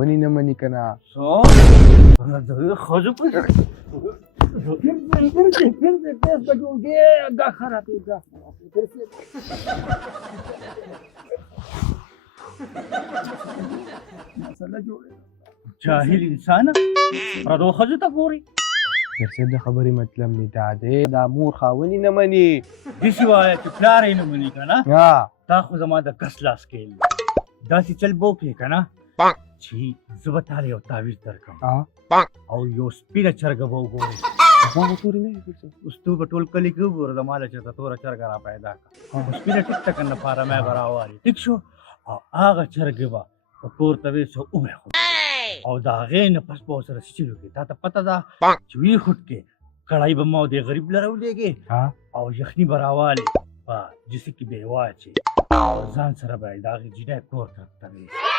خاوند یې نه مني که نه. څه د ښځو په جاهل انسانه پردو ښځو ته ګوري. پیر صاحب د خبرې مطلب مې دا دی دا مور خاوند یې نه مني. داسې وایه چې پلار یې نه مني که نه ها دا خو زما د کس لاس کې دی. داسې چل به وکړې که نه چې زه به تاله یو تعویض درکړم او یو سپینه چرګه به وګورې. ما خو تورې نه وي پیر صاحب. اوس تو به ټول کلي کې وګوره د ماله چېرته توره چرګه را پیدا کړه سپینه ټیک ټکن لپاره مې به راوالي ټیک شو او هغه چرګې به په کور ته وې څه وبرېښو او د هغې نه پس به ورسره سچلو کې تا ته پته ده چې وي خوټ کې کړای به ما دې غریب له راولېږې او یخني به راوالې په جسي کې به یې واچې او ځان سره به یې د هغې جینۍ کور ته وې